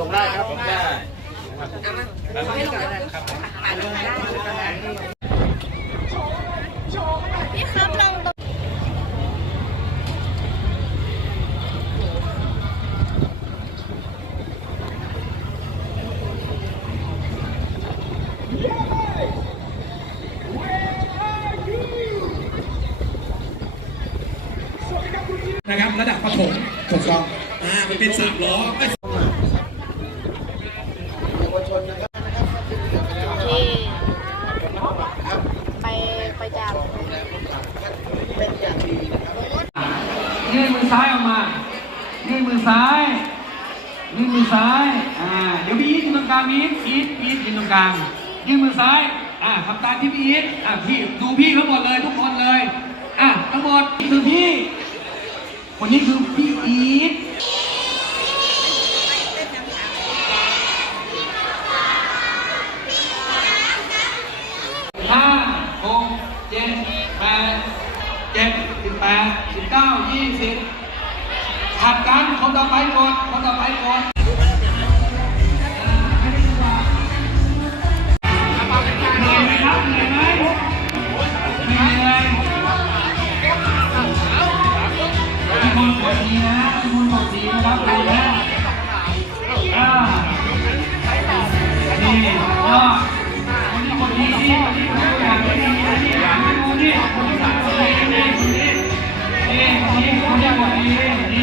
ลงได้ครับลงได้ ให้ลงได้ครับพี่ครับลงนะครับระดับประถมถูกต้องมันเป็น3 ล้อที่ไปจากเป็นอย่างดียื่นมือซ้ายออกมายื่นมือซ้ายยื่นมือซ้ายเดี๋ยวพี่อีทยืนตรงกลางอีทยืนตรงกลางยื่นมือซ้ายทำตามที่พี่อีทพี่ดูพี่ทั้งหมดเลยทุกคนเลยทั้งหมดคือพี่คนนี้คือพี่อีท5 6 7 8 7 18 19 20ถัดกันคนต่อไปก่อนเหนื่อยไหมครับเหนื่อยไหมไม่เหนื่อยทุกคนกดดีนะทุกคนกดดีนะครับดูนะนี่ยอดคนนี้กดดีนี่คนนี้ตัวอย่างไม่ดีนะนี่ดูนี่คนนี้กดดีนี่คนนี้กดดี